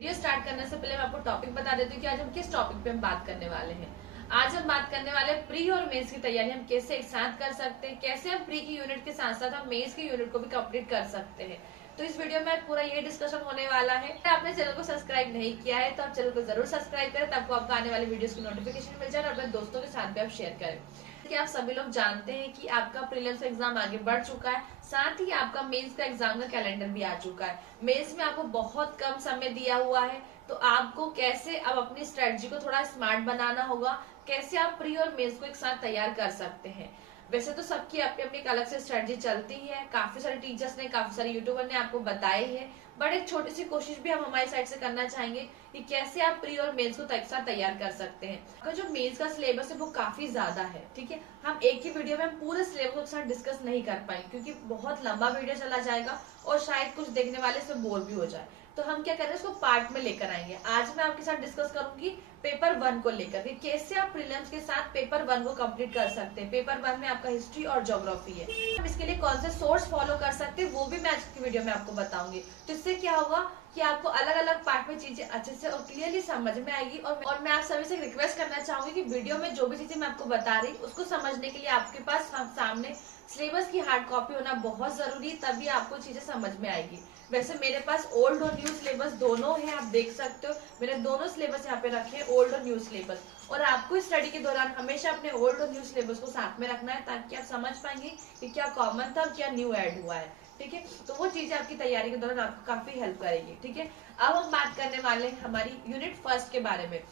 Video start करने से पहले मैं आपको टॉपिक बता देती हूँ कि आज हम किस टॉपिक पे हम बात करने वाले हैं। आज हम बात करने वाले हैं प्री और मेंस की तैयारी हम कैसे एक साथ कर सकते हैं, कैसे हम प्री की यूनिट के साथ साथ हम मेंस की यूनिट को भी कंप्लीट कर सकते हैं। तो इस वीडियो में पूरा ये डिस्कशन होने वाला है। अगर आपने चैनल को सब्सक्राइब नहीं किया है तो आप चैनल को जरूर सब्सक्राइब करें, तब आपको आने वाली वीडियोस की नोटिफिकेशन मिल जाए और अपने दोस्तों के साथ भी आप शेयर करें। कि आप सभी लोग जानते हैं कि आपका प्रीलिम्स एग्जाम आगे बढ़ चुका है, साथ ही आपका मेंस का एग्जाम का कैलेंडर भी आ चुका है। मेंस में आपको बहुत कम समय दिया हुआ है, तो आपको कैसे अब अपनी स्ट्रेटजी को थोड़ा स्मार्ट बनाना होगा, कैसे आप प्री और मेंस को एक साथ तैयार कर सकते हैं। वैसे तो सबकी अपनी अपनी एक अलग से स्ट्रेटजी चलती है, काफी सारे टीचर्स ने, काफी सारे यूट्यूबर ने आपको बताई है, बट एक छोटी सी कोशिश भी हम हमारी साइड से करना चाहेंगे कि कैसे आप प्री और मेंस को एक साथ तैयार कर सकते हैं। आपका जो मेंस का सिलेबस है वो काफी ज्यादा है, ठीक है। हम एक ही वीडियो में हम पूरे सिलेबस को एक साथ डिस्कस नहीं कर पाएंगे क्योंकि बहुत लंबा वीडियो चला जाएगा और शायद कुछ देखने वाले से बोर भी हो जाए। तो हम क्या करें, इसको पार्ट में लेकर आएंगे। आज मैं आपके साथ डिस्कस करूंगी पेपर 1 को लेकर के कैसे आप प्रीलिम्स के साथ पेपर 1 को कंप्लीट कर सकते हैं। पेपर 1 में आपका हिस्ट्री और ज्योग्राफी है, हम इसके लिए कौन से सोर्स फॉलो कर सकते हैं वो भी मैं आज की वीडियो में आपको बताऊंगी। तो इससे क्या होगा कि आपको अलग अलग पार्ट में चीजें अच्छे से और क्लियरली समझ में आएगी। और मैं आप सभी से रिक्वेस्ट करना चाहूंगी कि वीडियो में जो भी चीजें मैं आपको बता रही उसको समझने के लिए आपके पास सामने सिलेबस की हार्ड कॉपी होना बहुत जरूरी, तभी आपको चीजें समझ में आएगी। वैसे मेरे पास ओल्ड और न्यू सिलेबस दोनों है, आप देख सकते हो मेरे दोनों सिलेबस यहाँ पे रखे हैं, ओल्ड और न्यू सिलेबस। और आपको स्टडी के दौरान हमेशा अपने ओल्ड और न्यू सिलेबस को साथ में रखना है ताकि आप समझ पाएंगे कि क्या कॉमन था और क्या न्यू ऐड हुआ है, ठीक है। तो वो चीजें आपकी तैयारी के दौरान आपको काफी हेल्प करेगी, ठीक है। अब हम बात करने वाले हैं हमारी यूनिट फर्स्ट के बारे में।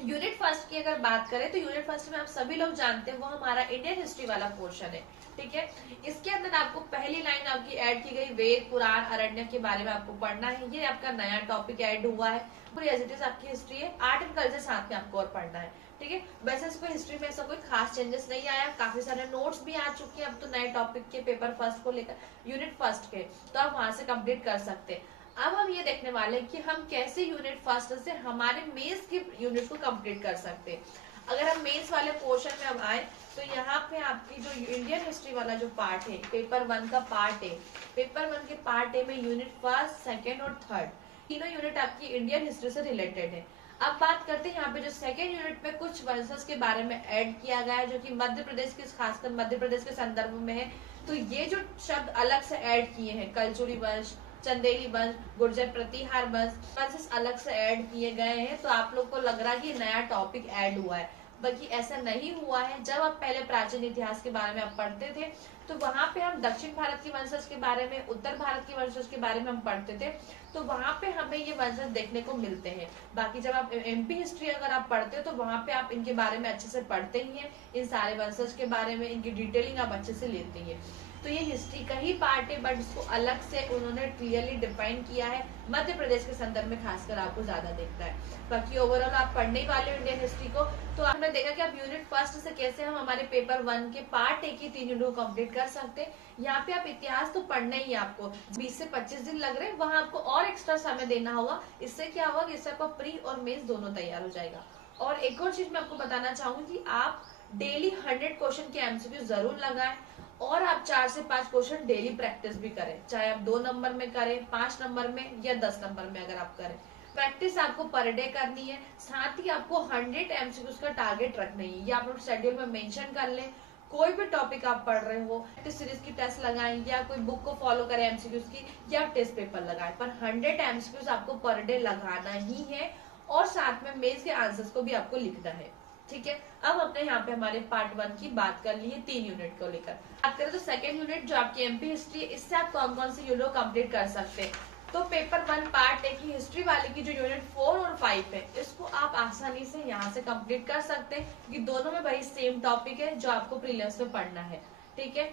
यूनिट फर्स्ट की अगर बात करें तो यूनिट फर्स्ट में आप सभी लोग जानते हैं वो हमारा इंडियन हिस्ट्री वाला पोर्शन है, ठीक है। इसके अंदर आपको पहली लाइन आपकी ऐड की गई वेद पुराण अरण्य के बारे में आपको पढ़ना है। ये आपका नया टॉपिक ऐड हुआ है, पूरी एज इट इज आपकी हिस्ट्री है। आर्ट एंड कल्चर साथ में आपको और पढ़ना है, ठीक है। वैसे इसको हिस्ट्री में ऐसा कोई खास चेंजेस नहीं आया, काफी सारे नोट्स भी आ चुके हैं अब तो नए टॉपिक के पेपर फर्स्ट को लेकर यूनिट फर्स्ट के, तो आप वहां से कंप्लीट कर सकते हैं। अब हम ये देखने वाले हैं कि हम कैसे यूनिट फर्स्ट से हमारे मेंस की यूनिट को कंप्लीट कर सकते हैं। अगर हम मेंस वाले पोर्शन में अब आए तो यहाँ पे आपकी जो इंडियन हिस्ट्री वाला जो पार्ट है पेपर 1 का पार्ट है, पेपर 1 के पार्ट ए में यूनिट फर्स्ट, सेकेंड और थर्ड तीनों यूनिट आपकी इंडियन हिस्ट्री से रिलेटेड है। अब बात करते हैं यहाँ पे जो सेकेंड यूनिट में कुछ वर्सेस के बारे में ऐड किया गया है जो कि मध्य प्रदेश के, खासकर मध्य प्रदेश के संदर्भ में है। तो ये जो शब्द अलग से ऐड किए हैं, कलचुरी वंश, चंदेली वंश, गुर्जर प्रतिहार वंश अलग से ऐड किए गए हैं। तो आप लोग को लग रहा है कि नया टॉपिक ऐड हुआ है, बल्कि ऐसा नहीं हुआ है। जब आप पहले प्राचीन इतिहास के बारे में आप पढ़ते थे तो वहां पे हम दक्षिण भारत की वंशज के बारे में, उत्तर भारत की वंशज के बारे में हम पढ़ते थे, तो वहां पे हमें ये वंशज देखने को मिलते हैं। बाकी जब आप एमपी हिस्ट्री अगर आप पढ़ते हो तो वहां पे आप इनके बारे में अच्छे से पढ़ते ही हैं, इन सारे वंशज के बारे में इनकी डिटेलिंग आप अच्छे से लेते हैं। तो ये हिस्ट्री का ही पार्ट है, बट इसको अलग से उन्होंने क्लियरली डिफाइन किया है, मध्य प्रदेश के संदर्भ में खासकर आपको ज्यादा देखना है। बाकी ओवरऑल आप पढ़ने वाले हो इंडियन हिस्ट्री को, तो आपने देखा कि आप यूनिट फर्स्ट से कैसे हम हमारे पेपर 1 के पार्ट ए की 3 यूनिट को कंप्लीट कर सकते हैं। यहाँ पे आप इतिहास तो पढ़ना ही है, आपको 20 से 25 दिन लग रहे हैं, वहां आपको और एक्स्ट्रा समय देना होगा। इससे क्या होगा कि इससे आपका प्री और मेंस दोनों तैयार हो जाएगा। और एक और चीज मैं आपको बताना चाहूंगी कि आप डेली 100 क्वेश्चन के एमसीक्यू जरूर लगाएं और आप 4 से 5 क्वेश्चन डेली प्रैक्टिस भी करें, चाहे आप 2 नंबर में करें, 5 नंबर में या 10 नंबर में। अगर आप करें प्रैक्टिस आपको पर डे करनी है, साथ ही आपको 100 एमसीक्यूज का टारगेट रखना है। ये आप लोग शेड्यूल में मेंशन कर लें। कोई भी टॉपिक आप पढ़ रहे हो, सीरीज की टेस्ट लगाएं या कोई बुक को फॉलो करें एमसीक्यूज की, या टेस्ट पेपर लगाएं, पर 100 एमसीक्यूज आपको पर डे लगाना ही है। और साथ में मेंस के आंसर्स को भी आपको लिखना है, ठीक है। अब अपने यहाँ पे हमारे पार्ट 1 की बात कर ली है 3 यूनिट को लेकर। बात करें तो सेकेंड यूनिट जो आपकी एमपी हिस्ट्री है, इससे आप कौन कौन सी यूनिट कंप्लीट कर सकते हैं। तो पेपर 1 पार्ट ए की हिस्ट्री वाले की जो यूनिट 4 और 5 है, इसको आप आसानी से यहाँ से कंप्लीट कर सकते हैं क्योंकि दोनों में वही सेम टॉपिक है जो आपको प्रीलिम्स में पढ़ना है, ठीक है।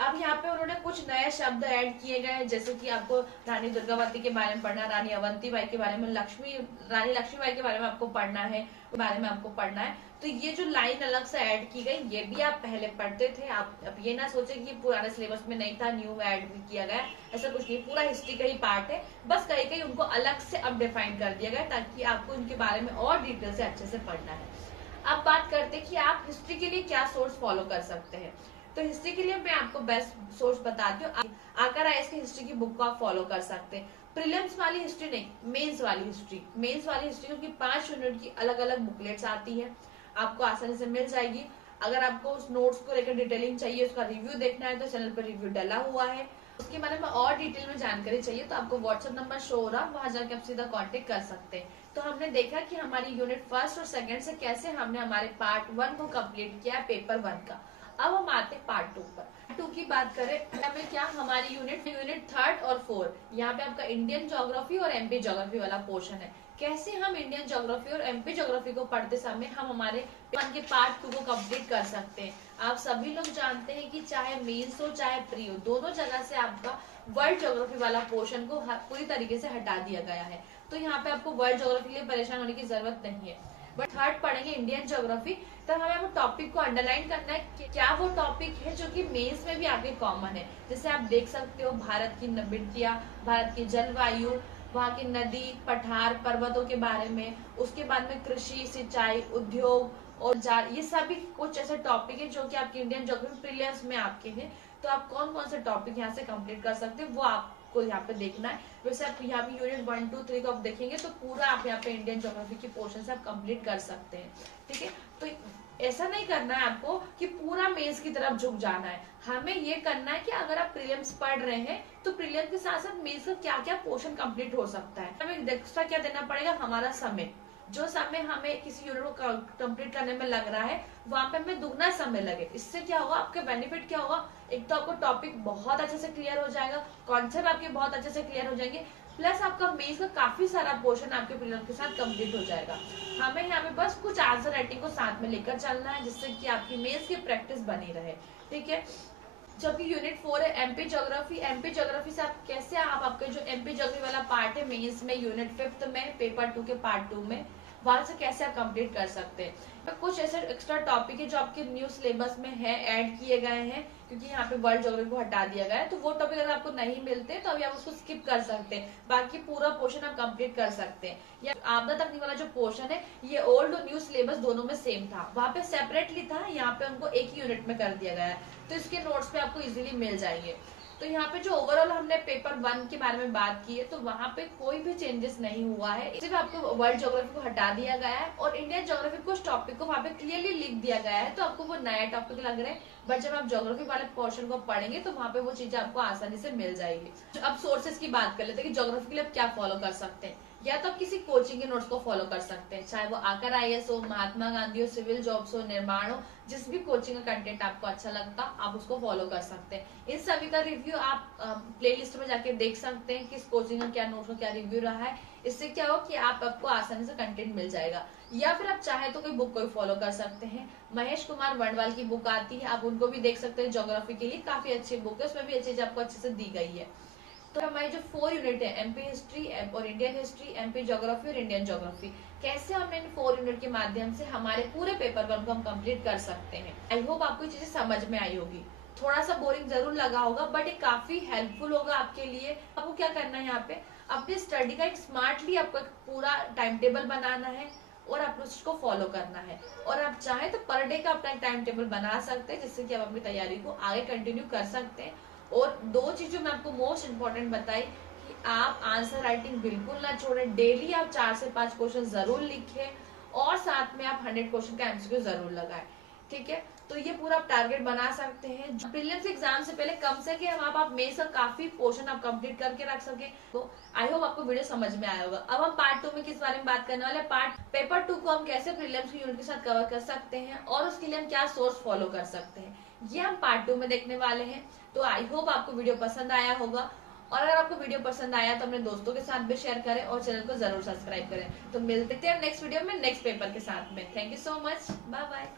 अब यहाँ पे उन्होंने कुछ नए शब्द ऐड किए गए हैं, जैसे कि आपको रानी दुर्गावती के बारे में पढ़ना, रानी अवंतीबाई के बारे में, रानी लक्ष्मीबाई के बारे में आपको पढ़ना है, बारे में आपको पढ़ना है। तो ये जो लाइन अलग से ऐड की गई, ये भी आप पहले पढ़ते थे। आप अब ये ना सोचे कि पुराने सिलेबस में नहीं था, न्यू ऐड भी किया गया, ऐसा कुछ नहीं। पूरा हिस्ट्री का ही पार्ट है, बस कहीं कहीं उनको अलग से अब डिफाइन कर दिया गया ताकि आपको इनके बारे में और डिटेल से अच्छे से पढ़ना है। अब बात करते हैं कि आप हिस्ट्री के लिए क्या सोर्स फॉलो कर सकते हैं। तो हिस्ट्री के लिए मैं आपको बेस्ट सोर्स बताती हूँ, आकर आईएएस की हिस्ट्री की बुक को आप फॉलो कर सकते हैं। प्रीलिम्स वाली हिस्ट्री नहीं, मेंस वाली हिस्ट्री। मेंस वाली हिस्ट्री क्योंकि 5 यूनिट की अलग अलग बुकलेट्स आती है, आपको आसानी से मिल जाएगी। अगर आपको उस नोट्स को लेकर डिटेलिंग चाहिए, उसका रिव्यू देखना है तो चैनल पर रिव्यू डला हुआ है। उसके बारे में और डिटेल में जानकारी चाहिए तो आपको व्हाट्सएप नंबर शो हो रहा, वहां जाकर आप सीधा कांटेक्ट कर सकते हैं। तो हमने देखा कि हमारी यूनिट फर्स्ट और सेकंड से कैसे हमने हमारे पार्ट 1 को कंप्लीट किया पेपर 1 का। अब हम आते पार्ट 2 पर। 2 की बात करें हमें क्या, हमारी यूनिट 3 और 4, यहाँ पे आपका इंडियन ज्योग्राफी और एमपी ज्योग्राफी वाला पोर्शन है। कैसे हम इंडियन ज्योग्राफी और एमपी ज्योग्राफी को पढ़ते समय हम हमारे के पार्ट 2 को कंप्लीट कर सकते हैं। आप सभी लोग जानते हैं कि चाहे मेंस हो चाहे प्री हो, दोनों जगह से आपका वर्ल्ड ज्योग्राफी वाला पोर्शन को पूरी तरीके से हटा दिया गया है। तो यहाँ पे आपको वर्ल्ड ज्योग्राफी के लिए परेशान होने की जरूरत नहीं है। बट 3 पढ़ेंगे इंडियन ज्योग्राफी, तब हमें वो टॉपिक को अंडरलाइन करना है कि क्या वो टॉपिक है जो कि मेंस में भी आपके कॉमन है। जैसे आप देख सकते हो भारत की मिट्टियां, भारत की जलवायु, वहाँ की नदी पठार पर्वतों के बारे में, उसके बाद में कृषि सिंचाई उद्योग और ये सभी कुछ ऐसे टॉपिक है जो कि आपके इंडियन ज्योग्राफी प्रीलिम्स में आपके हैं। तो आप कौन कौन से टॉपिक यहाँ से कंप्लीट कर सकते हैं वो आपको यहाँ पे देखना है। वैसे आप यहाँ पे यूनिट 1, 2, 3 को आप देखेंगे तो पूरा आप यहाँ पे इंडियन ज्योग्राफी की पोर्शन से आप कंप्लीट कर सकते हैं। ठीक है, तो ऐसा नहीं करना है आपको कि पूरा मेंस की तरफ झुक जाना है। हमें ये करना है कि अगर आप प्रीलिम्स पढ़ रहे हैं तो प्रीलिम्स के साथ साथ मेंस का क्या क्या पोर्शन कंप्लीट हो सकता है। हमें एक्स्ट्रा क्या देना पड़ेगा, हमारा समय। जो समय हमें किसी यूनिट को कंप्लीट करने में लग रहा है वहां पे हमें दुगना समय लगे। इससे क्या होगा, आपके बेनिफिट क्या होगा, एक तो आपको टॉपिक बहुत अच्छे से क्लियर हो जाएगा, कॉन्सेप्ट आपके बहुत अच्छे से क्लियर हो जाएंगे, प्लस आपका मेंस का काफी सारा पोर्शन आपके प्रीलिम्स के साथ कंप्लीट हो जाएगा। हमें यहाँ पे बस कुछ आंसर राइटिंग को साथ में लेकर चलना है जिससे कि आपकी मेंस की प्रैक्टिस बनी रहे। ठीक है, जबकि यूनिट 4 है एमपी ज्योग्राफी। एमपी ज्योग्राफी से आप कैसे आपके जो एमपी ज्योग्राफी वाला पार्ट है मेंस में यूनिट 5 में पेपर 2 के पार्ट 2 में, वहां से कैसे आप कंप्लीट कर सकते हैं। कुछ ऐसे एक्स्ट्रा टॉपिक है जो आपके न्यू सिलेबस में है, ऐड किए गए हैं क्योंकि यहाँ पे वर्ल्ड ज्योग्राफी को हटा दिया गया है। तो वो टॉपिक अगर आपको नहीं मिलते तो अभी आप उसको स्किप कर सकते हैं, बाकी पूरा पोर्शन आप कंप्लीट कर सकते हैं। या आपदा तकनीक वाला जो पोर्शन है ये ओल्ड और न्यू सिलेबस दोनों में सेम था, वहाँ पे सेपरेटली था, यहाँ पे उनको एक ही यूनिट में कर दिया गया है। तो इसके नोट्स पे आपको इजीली मिल जाएंगे। तो यहाँ पे जो ओवरऑल हमने पेपर 1 के बारे में बात की है तो वहाँ पे कोई भी चेंजेस नहीं हुआ है, सिर्फ आपको वर्ल्ड ज्योग्राफी को हटा दिया गया है और इंडियन ज्योग्राफी कुछ टॉपिक को वहाँ पे क्लियरली लिख दिया गया है। तो आपको वो नया टॉपिक लग रहा है, बट जब आप ज्योग्राफी वाले पोर्शन को पढ़ेंगे तो वहाँ पे वो चीजें आपको आसानी से मिल जाएगी। अब सोर्सेज की बात कर लेते हैं कि ज्योग्राफी के लिए आप क्या फॉलो कर सकते हैं। या तो आप किसी कोचिंग के नोट्स को फॉलो कर सकते हैं, चाहे वो आकर आईएएस हो, महात्मा गांधी हो, सिविल जॉब्स हो, निर्माण हो, जिस भी कोचिंग का कंटेंट आपको अच्छा लगता आप उसको फॉलो कर सकते हैं। इन सभी का रिव्यू आप प्लेलिस्ट में जाके देख सकते हैं किस कोचिंग का क्या नोट्स का क्या रिव्यू रहा है। इससे क्या हो कि आपको आसानी से कंटेंट मिल जाएगा। या फिर आप चाहे तो कोई बुक को फॉलो कर सकते हैं, महेश कुमार वर्णवाल की बुक आती है, आप उनको भी देख सकते हैं। ज्योग्राफी के लिए काफी अच्छी बुक है, उसमें भी अच्छी चीज आपको अच्छे से दी गई है। तो हमारी जो 4 यूनिट है एमपी हिस्ट्री और इंडियन हिस्ट्री, एमपी ज्योग्राफी और इंडियन ज्योग्राफी, कैसे हमने इन 4 यूनिट के माध्यम से हमारे पूरे पेपर 1 को हम कंप्लीट कर सकते हैं। आई होप आपको ये चीजें समझ में आई होगी। थोड़ा सा बोरिंग जरूर लगा होगा बट ये काफी हेल्पफुल होगा आपके लिए। आपको क्या करना है, यहाँ पे अपनी स्टडी का एक स्मार्टली आपको एक पूरा टाइम टेबल बनाना है और आप उसको फॉलो करना है। और आप चाहे तो पर डे का अपना एक टाइम टेबल बना सकते हैं जिससे कि आप अपनी तैयारी को आगे कंटिन्यू कर सकते हैं। और 2 चीजों में आपको मोस्ट इम्पोर्टेंट बताई कि आप आंसर राइटिंग बिल्कुल ना छोड़ें, डेली आप 4 से 5 क्वेश्चन जरूर लिखें और साथ में आप 100 क्वेश्चन का एमसीक्यू जरूर लगाएं। ठीक है, तो ये पूरा आप टारगेट बना सकते हैं। प्रीलिम्स एग्जाम से पहले कम से कम आप मेंस का काफी पोर्शन आप कंप्लीट करके रख सके। तो आई होप आपको वीडियो समझ में आया होगा। अब हम पार्ट 2 में किस बारे में बात करने वाले हैं, पार्ट पेपर 2 को हम कैसे प्रीलिम्स की यूनिट के साथ कवर कर सकते हैं और उसके लिए हम क्या सोर्स फॉलो कर सकते हैं, ये हम पार्ट 2 में देखने वाले हैं। तो आई होप आपको वीडियो पसंद आया होगा और अगर आपको वीडियो पसंद आया तो अपने दोस्तों के साथ भी शेयर करें और चैनल को जरूर सब्सक्राइब करें। तो मिलते हैं नेक्स्ट वीडियो में नेक्स्ट पेपर के साथ में। Thank you so much, bye bye.